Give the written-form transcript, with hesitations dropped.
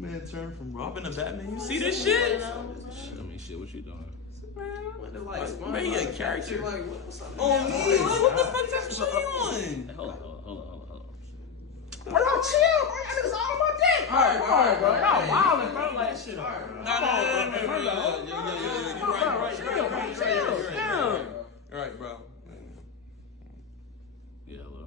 Man turned from Robin to Batman. You see this shit? I mean, shit, what you doing? Man, he a character. Like, what's up? Oh, me? What the fuck is that on? Hold on. Bro, chill, bro. Y'all niggas all on my dick. All right, bro. Y'all wildin', bro. Like, shit. All right. All right, bro. Yeah, hello.